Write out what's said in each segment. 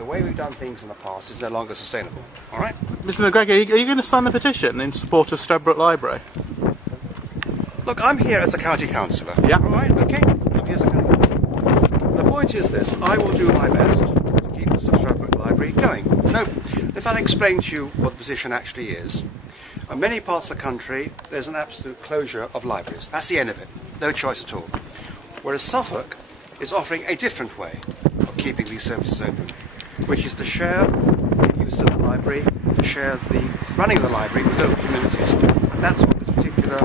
the way we've done things in the past is no longer sustainable. All right? Mr. McGregor, are you going to sign the petition in support of Stradbroke Library? Look, I'm here as a county councillor. Yeah. All right, okay? I'm here as a county councillor. The point is this: I will do my best to keep the Stradbroke Library going. No, if I explain to you what the position actually is, in many parts of the country, there's an absolute closure of libraries. That's the end of it. No choice at all. Whereas Suffolk is offering a different way of keeping these services open, which is to share the use of the library, to share the running of the library with local communities. And that's what this particular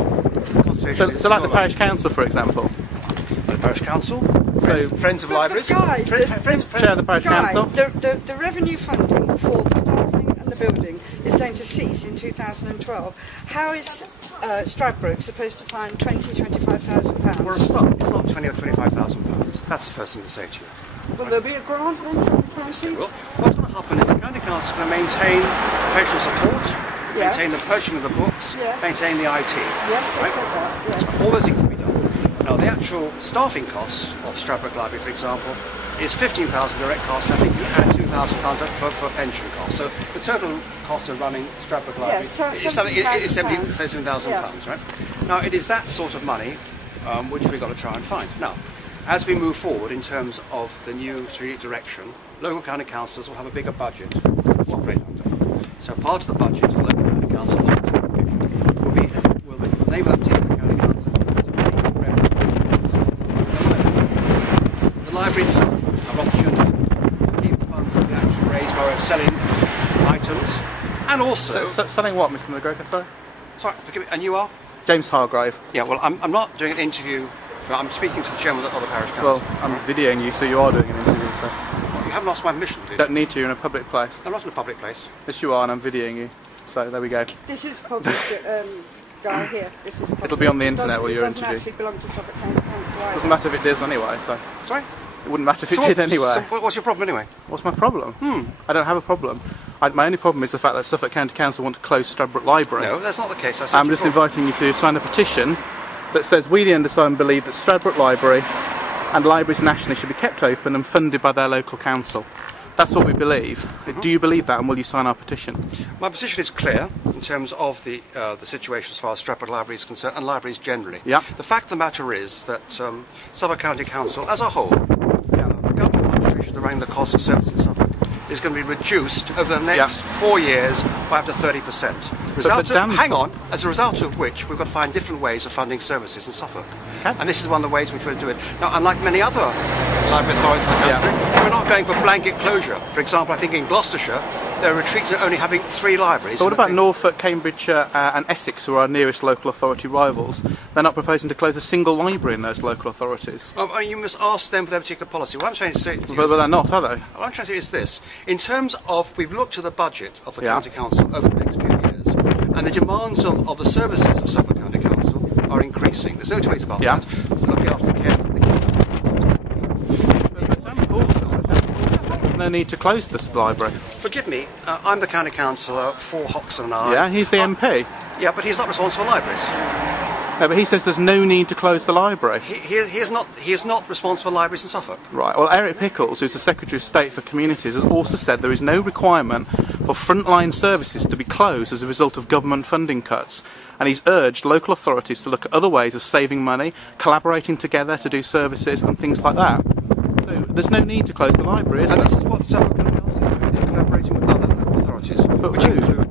constitution is. So like the Parish Council, for example? The Parish Council, Friends of Libraries. Guy, Chair of the Parish Council. The revenue funding for the staffing and the building is going to cease in 2012. How is Stradbroke supposed to find £20,000–25,000? Well, it's not £20,000 or £25,000. That's the first thing to say to you. Will there be a grant then from the county? Well, what's going to happen is the county council is going to maintain professional support, maintain the purchasing of the books, maintain the IT. Yes, they said that. Yes. All those things will be done. Now, the actual staffing costs of Stradbroke Library, for example, is £15,000 direct costs. I think you add £2,000 for pension costs. So the total cost of running Stradbroke Library is £17,000, right? Now, it is that sort of money which we've got to try and find. Now, as we move forward in terms of the new strategic direction, local county councillors will have a bigger budget to operate under. So part of the budget of the local county council will enable that particular county council to make revenue. The library itself have opportunity to keep the funds that we actually raise by way of selling items, and also... Selling what, Mr. McGregor, sorry? Sorry, forgive me, and you are? James Hargrave. Yeah, well, I'm not doing an interview. I'm speaking to the chairman of the Parish Council. Well, I'm videoing you, so you are doing an interview, so... Well, you haven't asked my permission, do you? Don't need to, you're in a public place. I'm not in a public place. Yes, you are, and I'm videoing you. So, there we go. This is public, Guy, here. This is public. It'll be on the internet while you're interviewing. It doesn't actually belong to Suffolk County Council either. Doesn't matter if it does anyway, so... Sorry? It wouldn't matter if it did anyway. So what's your problem anyway? What's my problem? I don't have a problem. My only problem is the fact that Suffolk County Council want to close Stradbroke Library. No, that's not the case. I'm just inviting you to sign a petition that says we, the undersigned, believe that Stradbroke Library and libraries nationally should be kept open and funded by their local council. That's what we believe. Do you believe that, and will you sign our petition? My position is clear in terms of the situation as far as Stradbroke Library is concerned, and libraries generally. Yeah. The fact of the matter is that Suffolk County Council as a whole, the government contribution to running the cost of services in Suffolk is going to be reduced over the next 4 years by up to 30%. Hang on, as a result of which we've got to find different ways of funding services in Suffolk. Okay. And this is one of the ways which we're doing it. Now, unlike many other library authorities in the country, we're not going for blanket closure. For example, I think in Gloucestershire, they're retreating to only having 3 libraries. But what about Norfolk, Cambridgeshire and Essex, who are our nearest local authority rivals? They're not proposing to close a single library in those local authorities. Oh, you must ask them for their particular policy. What I'm trying to say to you but they're not, are they? What I'm trying to say is this. In terms of, we've looked at the budget of the County Council over the next few years, and the demands of the services of Suffolk County Council are increasing. There's no two ways about that. Looking after the care. There's no need to close this library. Forgive me, I'm the County Councillor for Hoxton and I. Yeah, he's the MP. Yeah, but he's not responsible for libraries. No, but he says there's no need to close the library. He is not responsible for libraries in Suffolk. Right, well, Eric Pickles, who's the Secretary of State for Communities, has also said there is no requirement for frontline services to be closed as a result of government funding cuts. And he's urged local authorities to look at other ways of saving money, collaborating together to do services and things like that. So there's no need to close the library, is there? And this is what Suffolk County Council is doing. They're collaborating with other local authorities, which include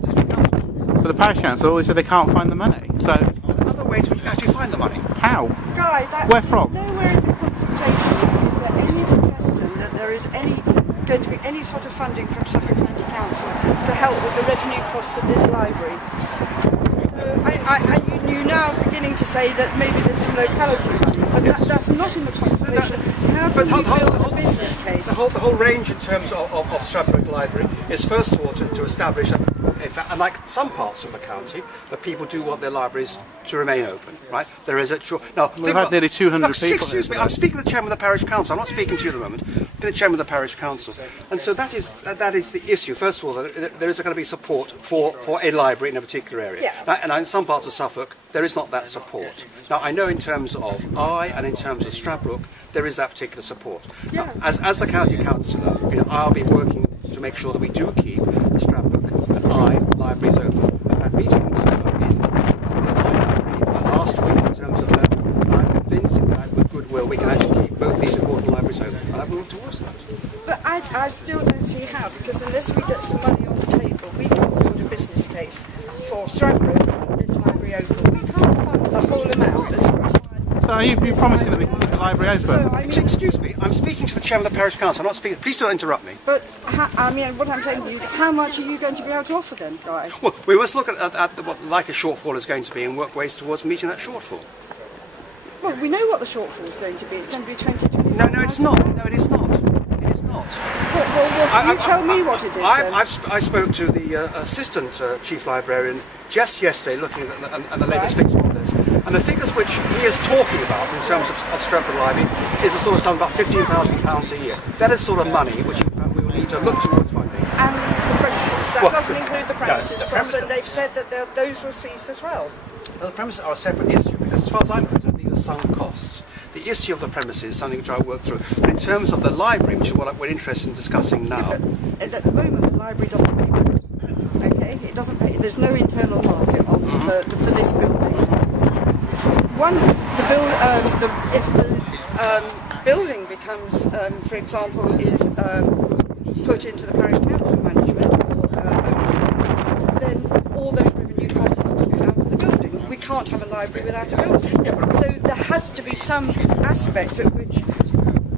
district councils. But the Parish Council always say they can't find the money. So other ways we can actually find the money. How? Guy, where from? Nowhere in the consultation is there any suggestion that there is going to be any sort of funding from Suffolk County Council to help with the revenue costs of this library. You're now beginning to say that maybe there's some locality money, but that's not in the consultation. How can we build a business case? The whole range in terms of Stradbroke Library is first of all to establish that, in fact, unlike some parts of the county, that people do want their libraries to remain open, right? There is a... Now, we've had nearly 200 people. Excuse me, I'm speaking to the chairman of the Parish Council. I'm not speaking to you at the moment. I'm the chairman of the Parish Council. And so that is the issue. First of all, that there is going to be support for a library in a particular area. Yeah. And in some parts of Suffolk, there is not that support. Now, I know in terms of and in terms of Stradbroke, there is that particular support. Yeah. Now, as the county councillor, I'll be working to make sure that we do keep the Stradbroke and libraries open. I've had meetings last week in terms of that. I'm convinced that with goodwill we can actually keep both these important libraries open, and I will work towards that. But I still don't see how, because unless we get some money on the table, we can't build a business case for Stradbroke to keep this library open. We can't fund the whole amount that's required. So are you promising that we can keep the library open? So, I mean, Excuse me, I'm speaking to the chairman of the parish council. I'm not speaking. Please don't interrupt me. but what I'm saying is, how much are you going to be able to offer them, Guy? Well, we must look at what likely shortfall is going to be and work ways towards meeting that shortfall. Well, we know what the shortfall is going to be. It's going to be 20. No, it's not. No, it is not. It is not. Well, you tell me what it is then. I spoke to the assistant chief librarian just yesterday, looking at the latest figures on this, and the figures which he is talking about in terms of Stradbroke Library is a sort of sum about £15,000 a year. That is sort of money which in fact we will need to look towards funding. And the premises. That doesn't include the premises the costs, and they've said that those will cease as well. Well, the premises are a separate issue, because as far as I'm concerned, these are sunk costs. The issue of the premises is something which I work through. But in terms of the library, which is what we're interested in discussing now... But at the moment, the library doesn't pay rent. Okay? It doesn't pay. There's no internal market on for this building. Once if the building becomes, for example, is put into the parish council management, or then all those revenue costs have to be found for the building. We can't have a library without a building. So there has to be some aspect at which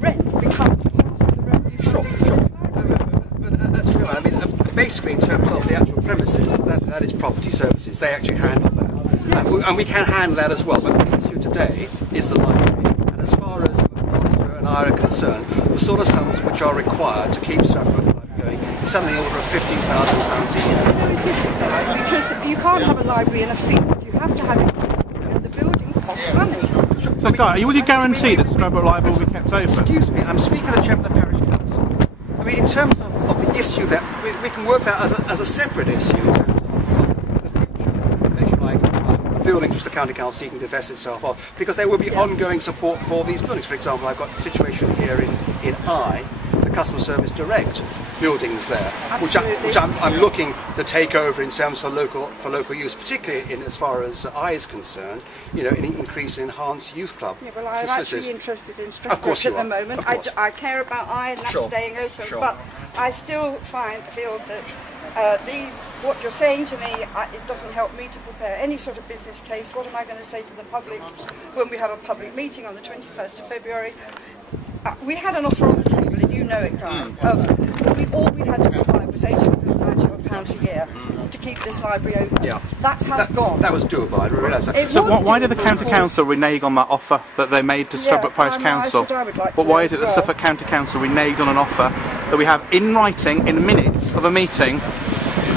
rent becomes part of the revenue funding for this library. But that's real. I mean, basically, in terms of the actual premises, that is property services. They actually handle that. Yes. And we can handle that as well. But the issue today is the library. And as far as Master and I are concerned, the sort of sums which are required to keep Stradbroke Library going is something in the order of £15,000 a year. No, it isn't, right? Because you can't have a library in a field. You have to have it, and the building costs money. So Guy, will you guarantee that Stradbroke Library will be kept open? Excuse me, I'm speaking to the chairman of the parish council. I mean, in terms of the issue, that we can work that as a separate issue in terms of the future, if you like, buildings which the county council seeking to divest itself of, because there will be ongoing support for these buildings. For example, I've got a situation here in the customer service direct buildings there, which I'm looking to take over in terms for local use, particularly in as far as I is concerned. An increase in enhanced youth club. Yeah, well, I'm actually interested in Stradbroke at the moment. I care about and that's staying open, but I still feel that what you're saying to me, it doesn't help me to prepare any sort of business case. What am I going to say to the public when we have a public meeting on the 21st of February? We had an offer on the table, and you know it, Guy, all we had to provide was £890 a year to keep this library open. Yeah. That has gone. That was doable, I realise that. So why did the county council renege on that offer that they made to Stradbroke Parish Council? I would like but to why know is it as that well. Suffolk County Council reneged on an offer that we have in writing, in the minutes of a meeting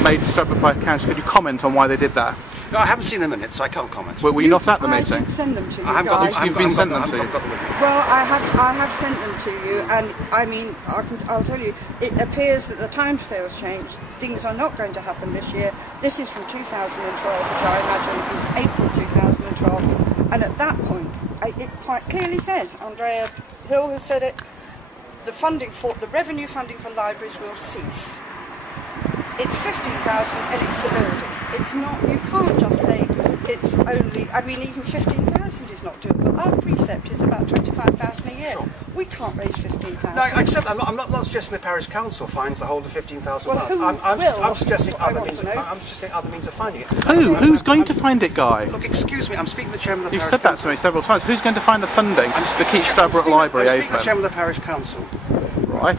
made to Stradbroke Parish Council? Could you comment on why they did that? No, I haven't seen the minutes, so I can't comment. Were you not at the I meeting? did send them to you, I haven't got guys. them. You've been sent them to you? Well, I have sent them to you, and I mean, I'll tell you, it appears that the timescales changed. Things are not going to happen this year. This is from 2012, which I imagine is April 2012, and at that point, it quite clearly says, Andrea Hill has said it, the revenue funding for libraries will cease. It's 15,000 and it's the building. It's not, you can't just say it's only, I mean even 15,000 is not doable. Our precept is about 25,000 a year. Sure. We can't raise 15,000. No, except I'm not suggesting the parish council finds the whole of £15,000. Well, I'm suggesting other means. I'm suggesting other means of finding it. Who's going to find it, Guy? Look, excuse me. I'm speaking to the chairman of the You've parish said that council. to me several times. Who's going to find the funding to keep Stradbroke Library I'm speaking to the open? chairman of the parish council. Right,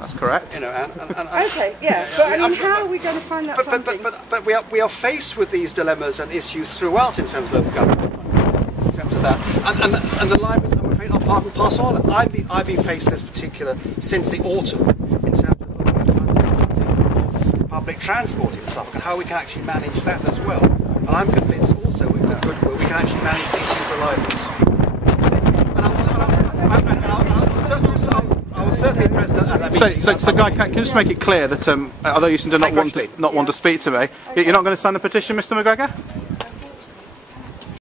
that's correct. Okay, yeah, but I mean, how are we going to find that funding? But we are faced with these dilemmas and issues throughout in terms of local government funding, in terms of that, and the libraries, I'm afraid, are part and parcel of it. I've been faced this particular since the autumn in terms of looking at funding public transport in Suffolk and how we can actually manage that as well. And I'm convinced also with goodwill we can actually manage the issues of libraries. I will certainly address that at that meeting. So Guy, can you just make it clear that although you seem to not want to speak to me, you're not going to sign the petition, Mr. McGregor?